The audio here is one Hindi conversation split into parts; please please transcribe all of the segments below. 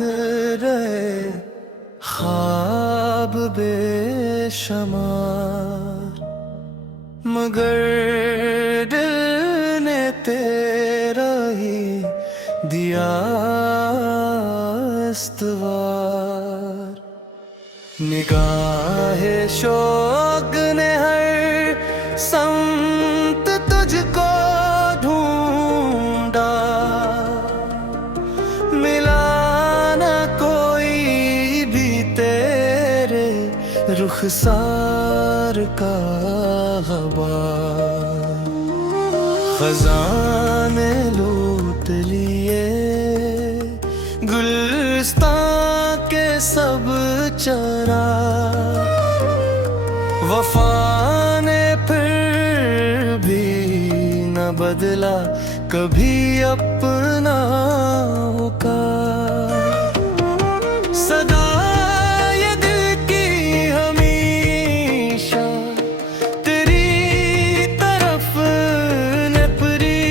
रहे ख्वाब बेशुमार, मगर दिल ने तेरा ही दिया इस्तवार। निगाहे शौक ने हर समत तुझको ढूंढा, मिला न कोई भी तेरे रुखसार का ग़बार। खजाने लूट लिए गुलिस्तां के सब चरा, वफा ने फिर भी न बदला कभी अपना का। सदा ये दिल की हमेशा तेरी तरफ नेपरी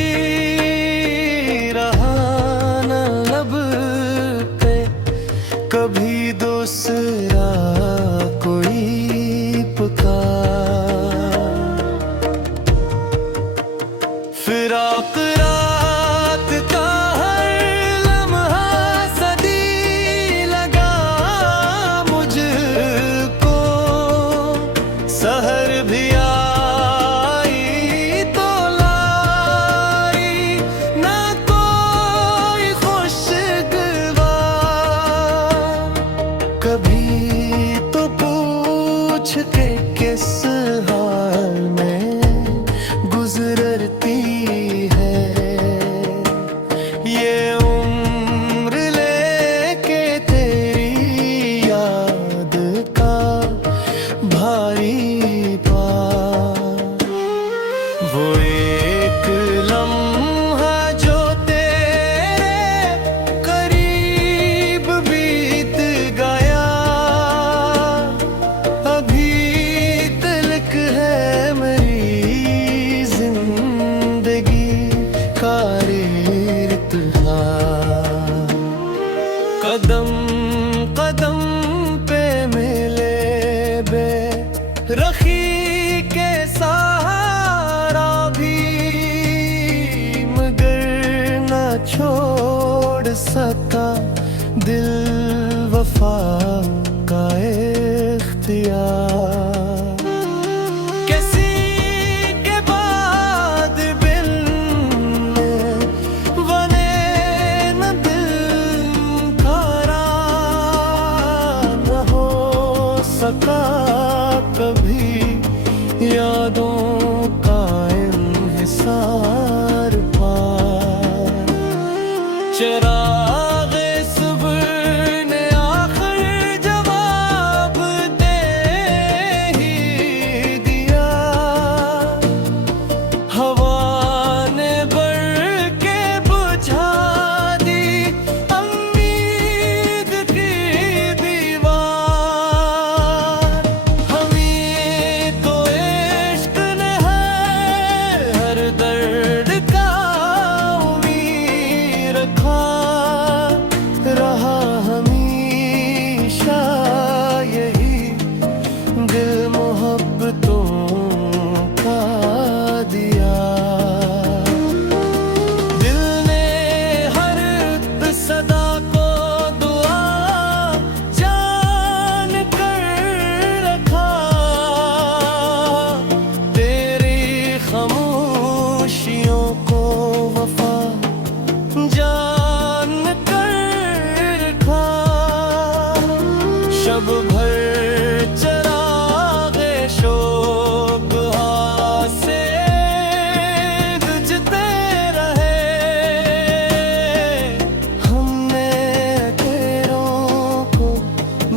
रहा, न लब पे कभी दूसरा कोई पुकार। फिराक रात का हर लम्हा सदी लगा मुझको, सहर भी आई तो लाई ना कोई खुशगवार। कभी तो पूछ के किस हाल में गुजरती है ये उम्र, लेके तेरी याद का भारी भार। वो एक लम्हा जो तेरे करीब बीत गया, अभी तलक है मेरी जिंदगी का इर्तिहार। कदम कदम पे मिले बेरखी के सहारा भी, मगर न छोड़ सका दिल वफा का इख्तियार। किसी के बाद बिन बने न दिल खारा, न हो सका कभी यादों का इन्हिसार पार। चिराग़े सुबह ने आखिर जवाब दे ही दिया, हवा ने बढ़ के बुझा दी उम्मीद की दीवार। हमें तो इश्क ने है हर दर्द का उम्मीद रखा, रहा हमेशा यही दिल मोहब्बतों का दिया। दिल ने हर सदा को दुआ जान कर रखा, तेरी खामोशियों को वफा जान कर रखा। शब भर चराग़े शौक से बुझते रहे, हमने तेरों को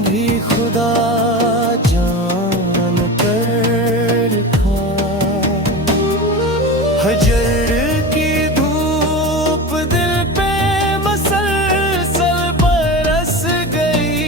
भी खुदा जान कर रखा। हजर की धूप दिल पे मसलसल बरस गई,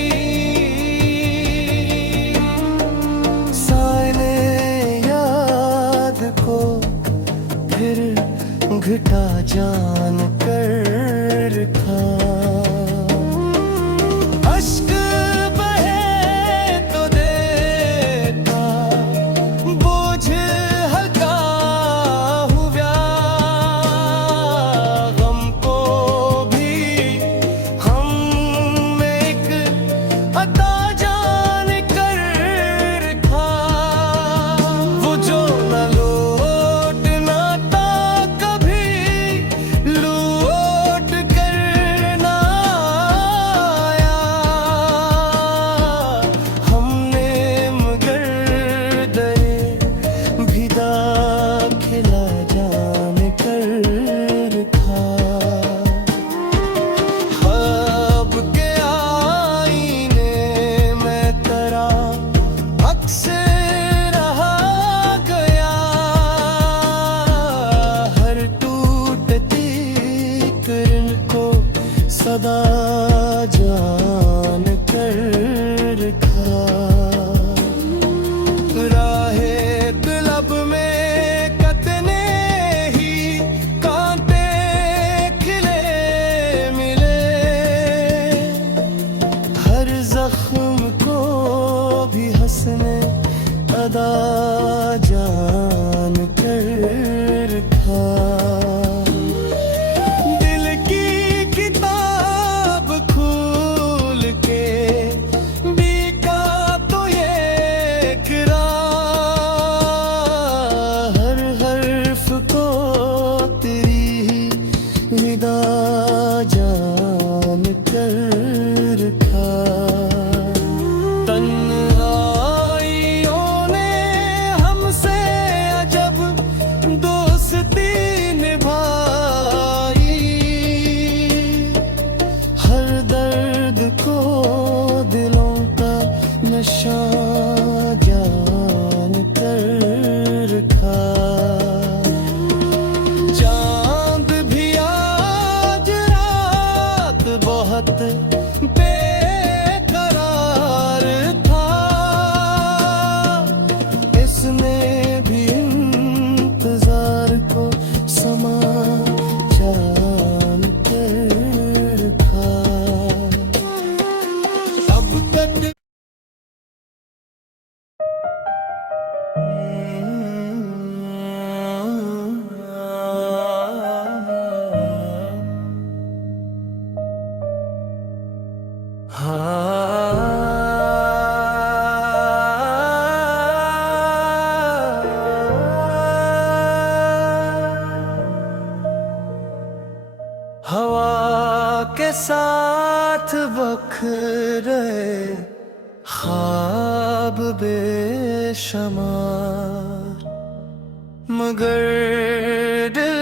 ख्वाब बेशुमार, मगर दिल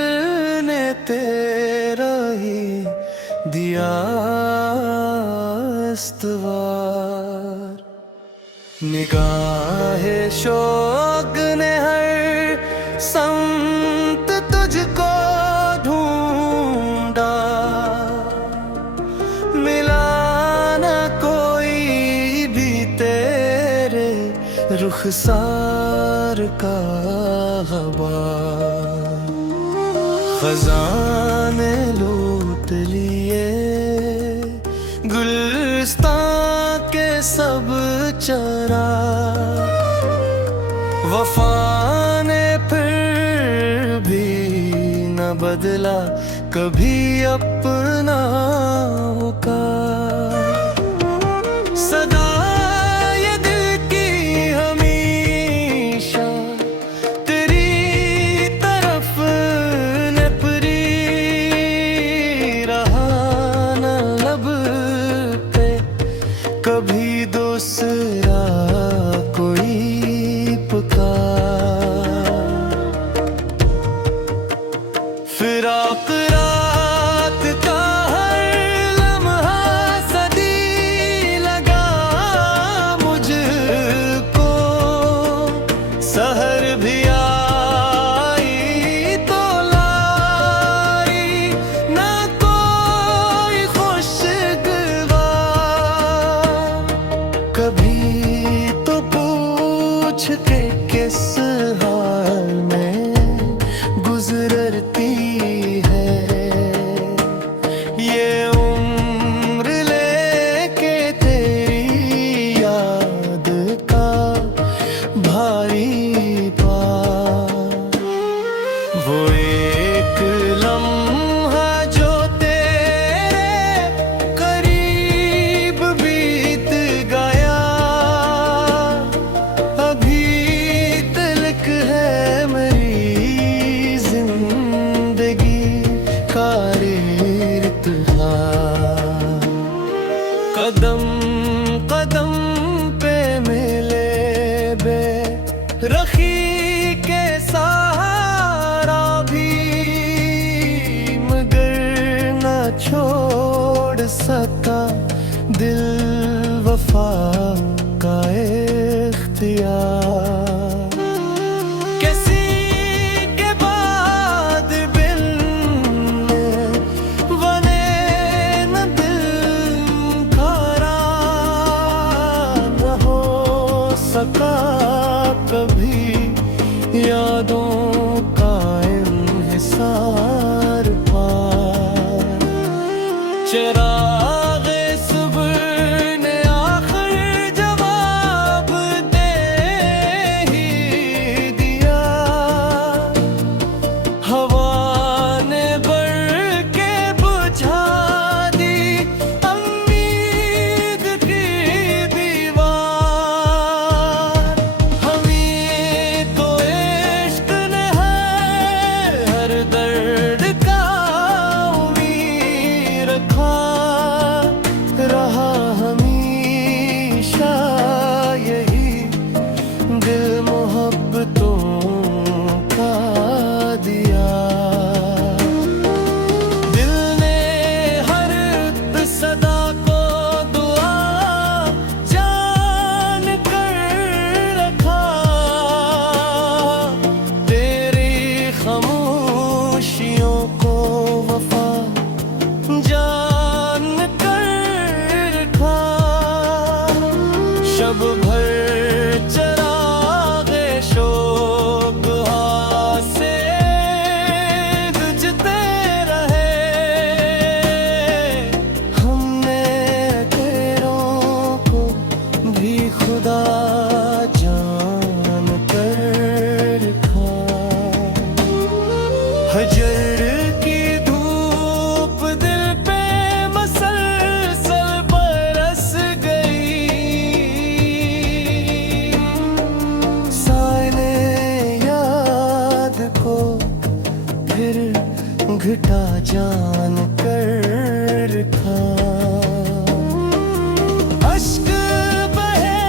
ने तेरा ही दिया इस्तवार। निगाहे शौक ने हर संत तुझको ढूंढा, मिला न कोई भी तेरे रुखसार का ग़बार। खजाने लूट लिए गुलिस्तां के सब चरा, वफा ने फिर भी न बदला कभी अपना औकार। सदा ये दिल की हमेशा तेरी तरफ नेपरी रहा, न लब पे कभी दूसरा कोई पुकार। फिराक रात का हर लम्हा सदी लगा मुझको, सहर भी आई तो लाई ना कोई खुशगवार। कभी तो पूछ के किस हाल में गुजरती है ये उम्र, लेके तेरी याद का भारी भार। वो एक लम्हा जो तेरे करीब बीत गया, अभी तलक है मेरी जिंदगी का इर्तिहार। कदम कदम पे मिले बेरखी के सहारा भी, मगर न छोड़ सका दिल वफा का इख्तियार। किसी के बाद बिन बने न दिल खारा, न हो सका कभी यादों का इन्हिसार पार। चिराग़े सुबह ने आखिर जवाब दे ही दिया, हवा ने बढ़ के बुझा दी उम्मीद की दीवार। हमें तो इश्क ने है हर दर्द का उम्मीद रखा, रहा हमेशा यही दिल मोहब्बतों का दिया। दिल ने हर सदा को दुआ जान कर रखा, तेरी खामोशियों को वफा जान कर रखा। शब भर चराग़े शौक से बुझते रहे, हमने तेरों को भी खुदा जान कर रखा। हजर की धूप दिल पे मसलसल बरस गई, साए याद को फिर घटा जान कर रखा। अश्क बहे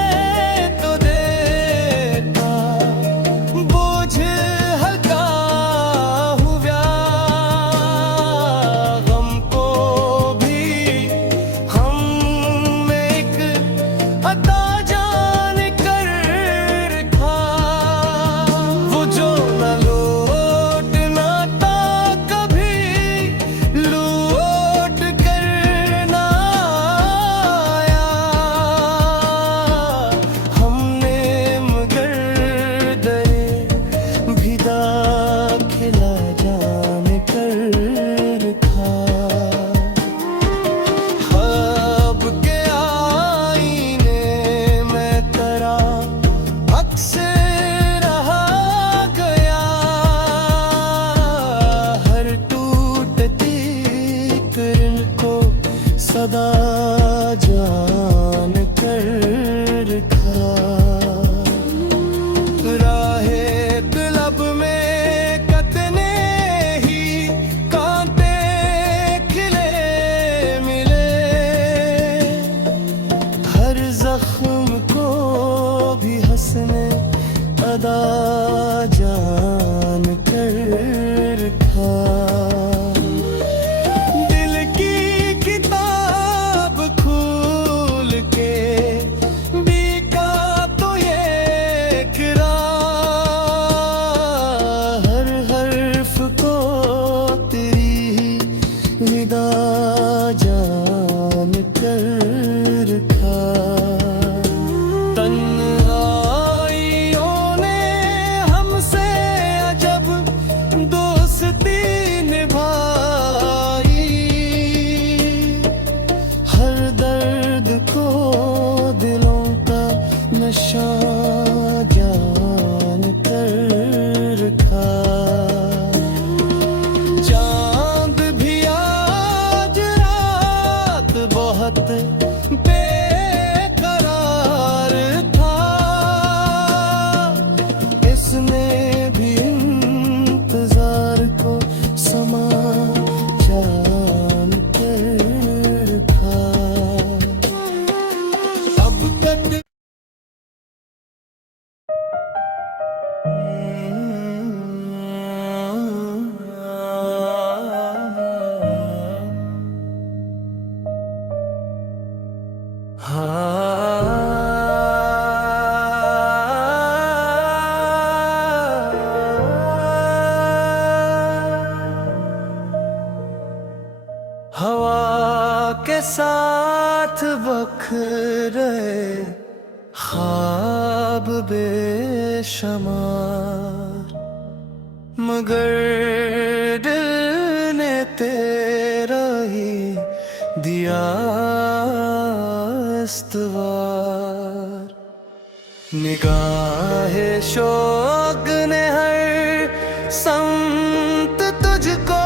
ख्वाब बेशुमार, मगर दिल ने तेरा ही दिया इस्तवार। निगाहे शौक ने हर संत तुझको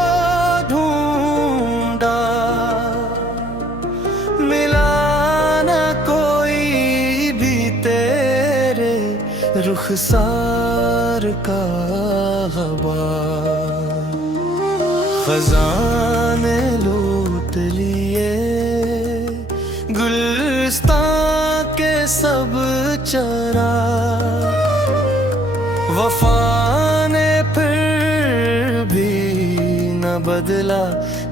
ढूंढा, मिला न कोई भी तेरे रुखसार का ग़बार। ख़ज़ाने लूट लिए गुलिस्तां के सब चरा, वफा ने फिर भी न बदला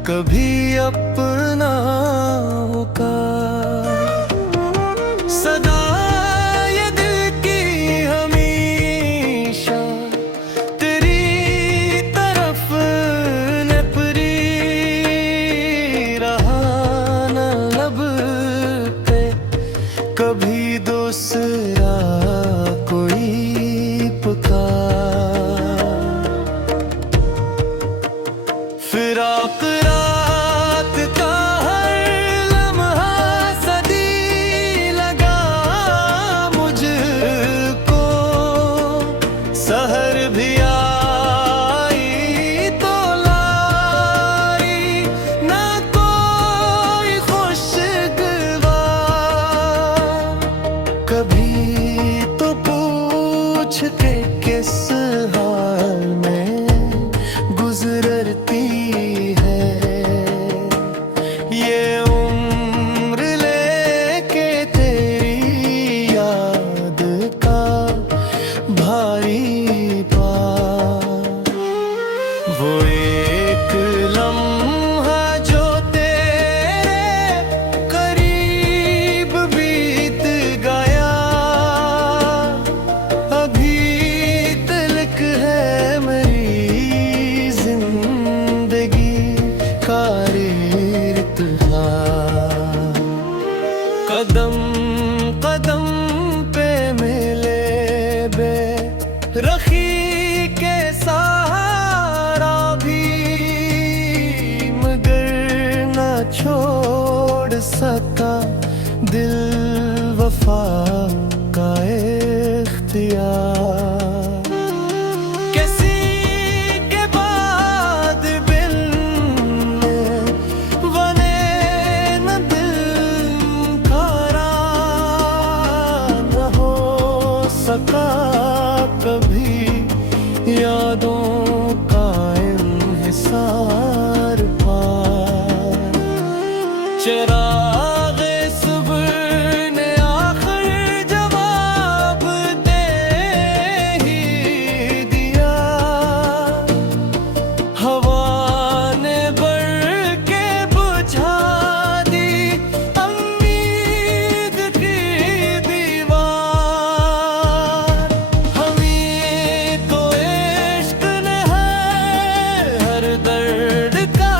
कभी अपना का। सदा ये दिल की हमेशा तेरी तरफ नेपरी रहा, न लब पे कभी दूसरा कोई पुकार। फिराक रात का हर लम्हा सदी लगा मुझको, सहर भी आई तो लाई ना कोई खुशगवार। कभी तो पूछ के किस हाल में गुजरती है ये उम्र, लेके तेरी याद का भारी भार। वो एक लम्हा जो तेरे करीब बीत गया, अभी तलक है मेरी जिंदगी का इर्तिहार। कदम कदम पे मिले बेरखी के सहारा भी, मगर न छोड़ सका दिल वफा का इख्तियार। किसी के बाद बिन बने न दिल खारा, न हो सका कभी यादों का इन्हिसार पार। चिराग़े सुबह ने आखिर जवाब दे ही दिया, हवा ने बढ़ के बुझा दी उम्मीद की दीवार। हमें तो इश्क ने है हर दर्द का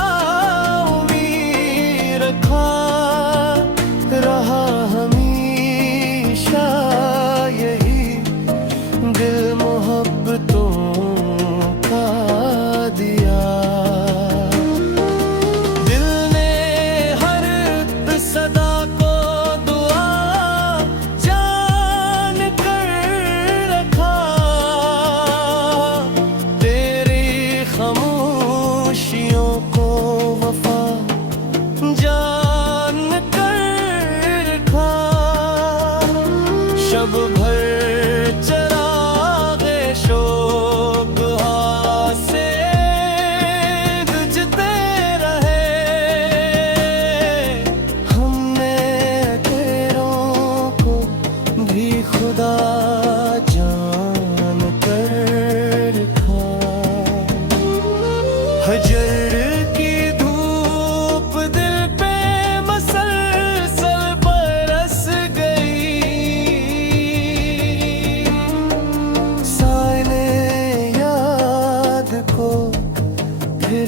उम्मीद रखा, रहा हमेशा यही दिल मोहब्बतों का दिया। दिल ने हर सदा को दुआ जान कर रखा, तेरी खामोशियों को वफा जान कर रखा। शब भर चराग़े शौक से बुझते रहे, हमने तेरों को भी खुदा जान कर रखा। हजर की धूप दिल पे मसलसल बरस गई, साए ने याद को फिर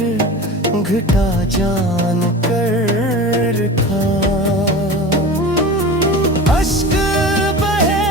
घटा जान कर रखा। अश्क बहे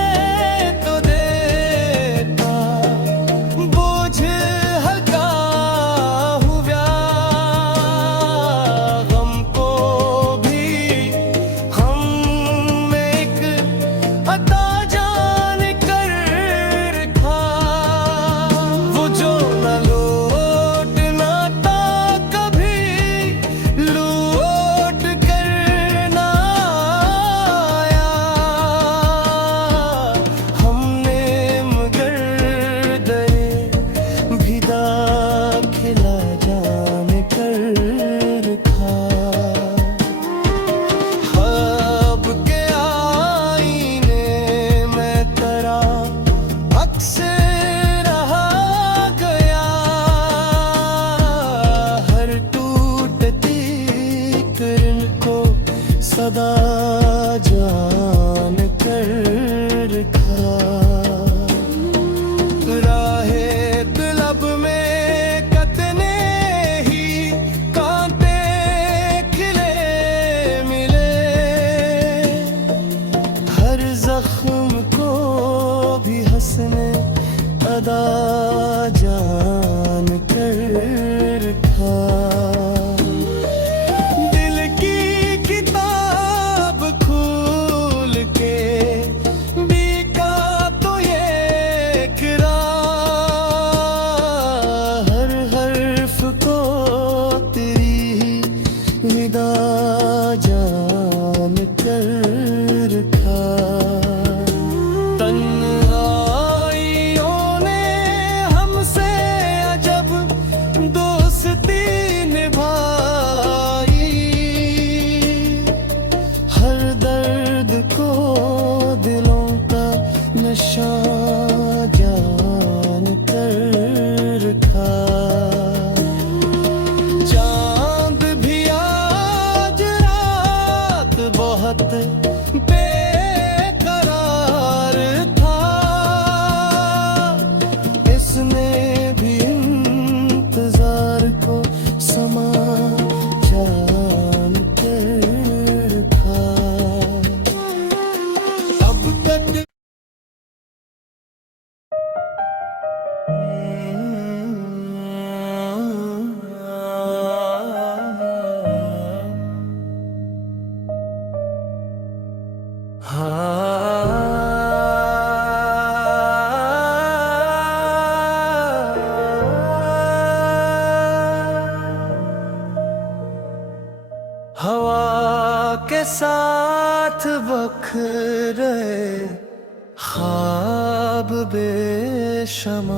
ख्वाब बेशुमार,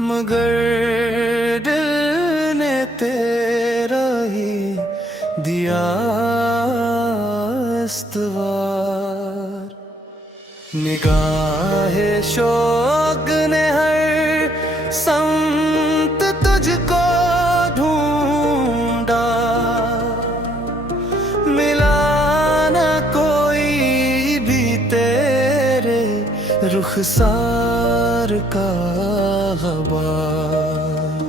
मगर दिल ने तेरा ही दिया इस्तवार। निगाहे शौक ने हर संत तुझको ढूंढा, मिला न कोई भी तेरे रुखसार का ग़बार।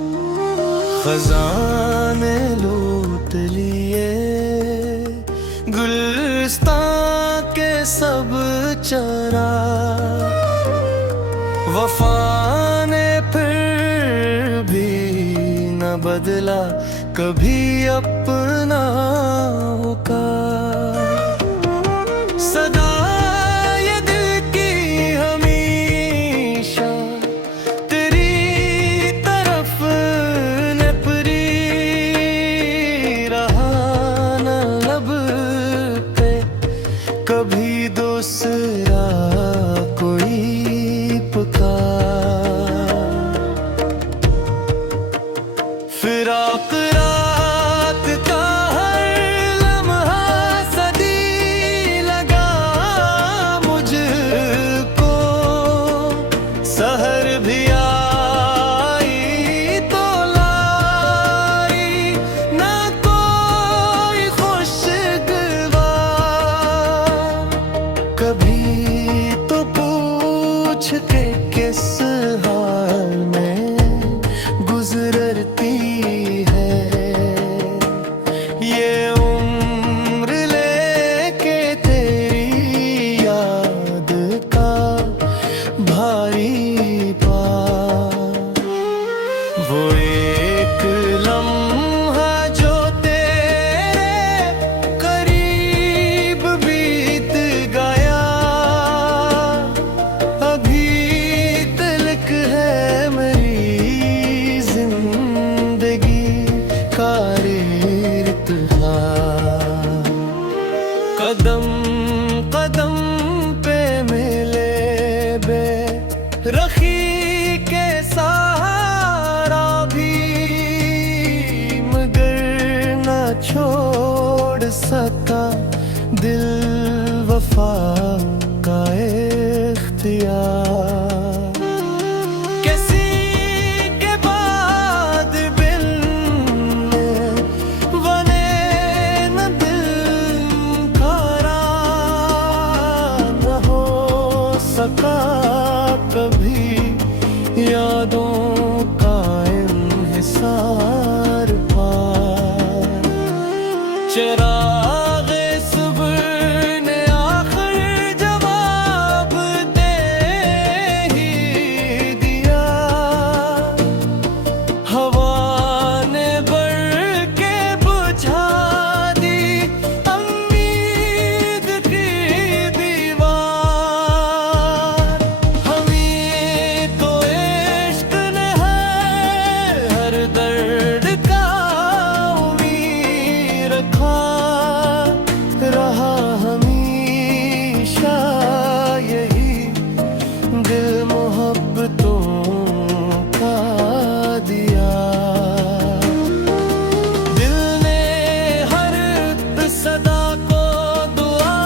ख़ज़ाने लूट लिए गुलिस्तां के सब चरा, वफ़ा ने फिर भी न बदला कभी अपना औकार। सदा ये दिल की हमेशा तेरी तरफ नेपरी रहा, न लब पे कभी दूसरा कोई पुकार। फिराक रात का हर लम्हा सदी लगा मुझको, सहर भी आई तो लाई ना कोई खुशगवार। कभी तो पूछ के किस हाल में गुजरती है ये उम्र, लेके तेरी याद का भारी भार। वो एक लम्हा जो तेरे करीब बीत गया, अभी तलक है मेरी जिंदगी का इर्तिहार। कदम कदम पे मिले बेरखी के सहारा भी, मगर न छोड़ सका दिल वफा का इख्तियार। किसी के बाद बिन बने न दिल खारा, न हो सका कभी यादों का इन्हिसार पार। चिराग़े सुबह ने आखिर जवाब दे ही दिया, हवा ने बढ़ के बुझा दी उम्मीद की दीवार। हमें तो इश्क ने है हर दर्द का उम्मीद रखा, रहा हमेशा यही दिल मोहब्बतों का दिया। दिल ने हर सदा को दुआ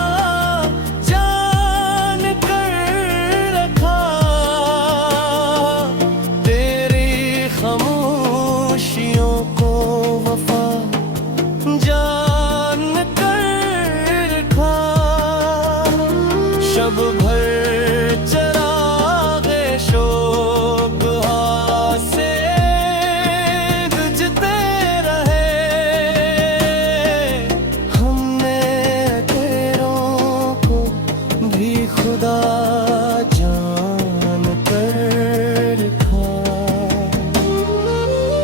जान कर रखा, तेरी खामोशियों को वफा जान कर रखा। शब भर चराग़े शौक से गुजरते रहे, हमने तेरों को भी खुदा जान कर रखा।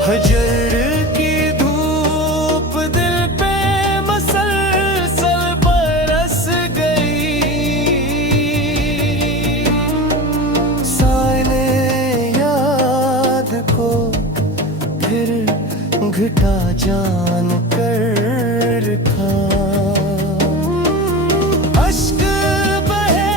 हजर की धूप दिल पे मसलसल बरस गई, साए ने याद को फिर घटा जान कर रखा। अश्क बहे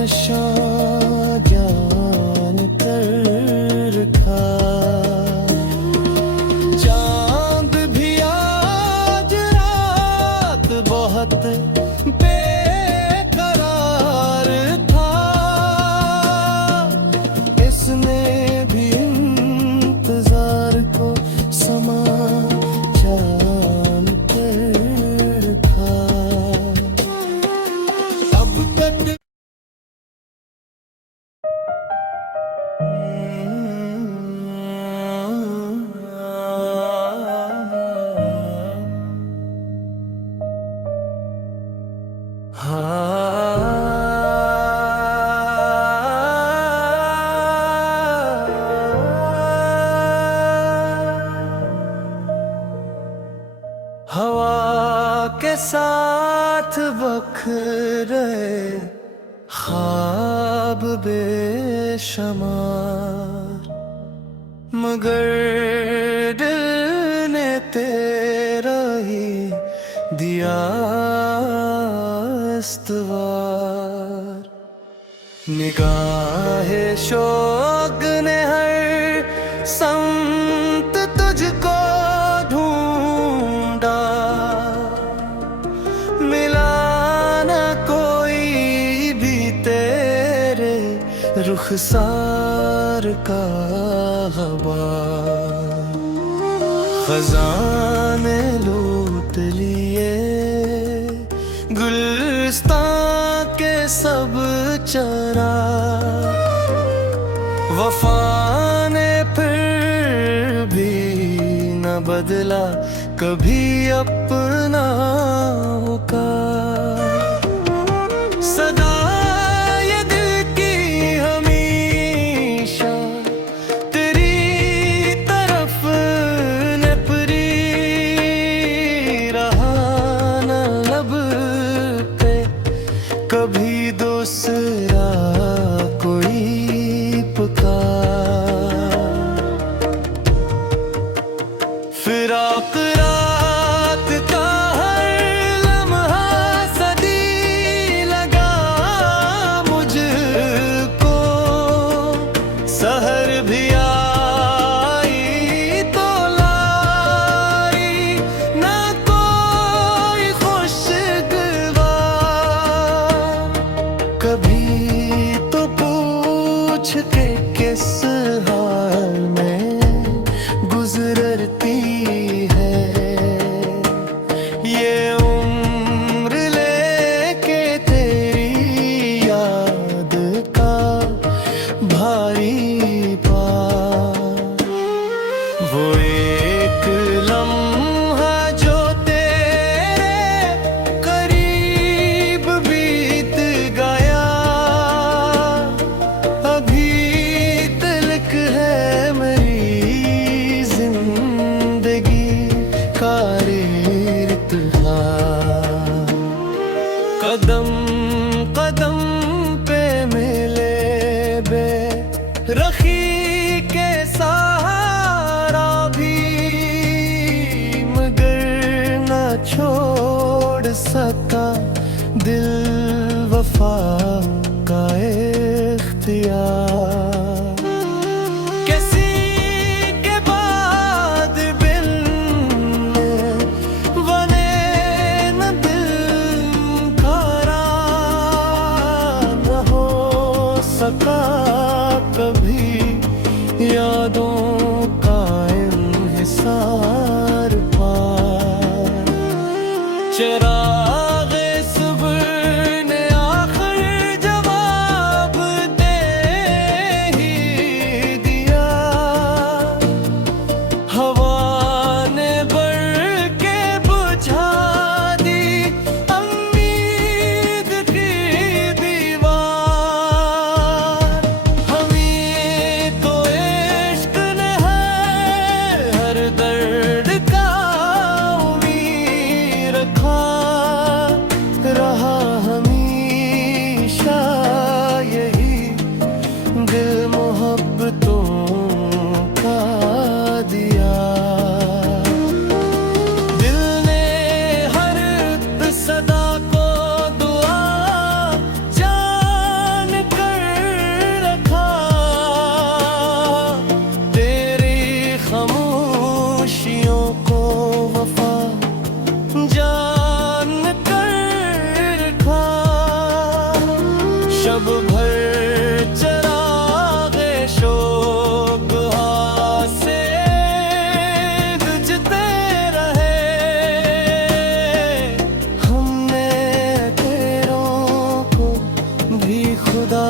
नशा जान कर रखा। चांद भी आज रात बहुत बेकरार था, इसने भी इंतजार को समा जान कर रखा। अब तक हवा के साथ बखरे ख्वाब बेशुमार, मगर दिल ने तेरा ही दिया इस्तवार। निगाहे शौक ने हर संत तुझको ढूंढा, मिला न कोई भी तेरे रुखसार का ग़बार। खजाने लूट लिए गुलिस्तां के सब चरा, वफा ने फिर भी न बदला कभी अपना औकार। सदा ये दिल की हमेशा तेरी तरफ नेपरी रहा, न लब पे कभी दूसरा कोई पुकार। फिराक रात का हर लम्हा सदी लगा मुझको, सहर भी आई तो लाई ना कोई खुशगवार। कभी तो पूछ के किस हाल में गुजरती है ये उम्र, लेके तेरी याद का भारी भार। वो एक लम्हा जो तेरे करीब बीत गया, अभी तलक है मेरी जिंदगी का इर्तिहार। कदम कदम पे मिले बेरखी के सहारा भी, मगर न छोड़ सका दिल वफा का इख्तियार। किसी के बाद बिन बने न दिल खारा, न हो सका कभी यादों का इन्हिसार पार। चिराग़े सुबह ने आखिर जवाब दे ही दिया, हवा ने बढ़ के बुझा दी उम्मीद की दीवार। हमें तो इश्क शब भर चरागे शोक से गुजते रहे। हमने तेरों को भी खुदा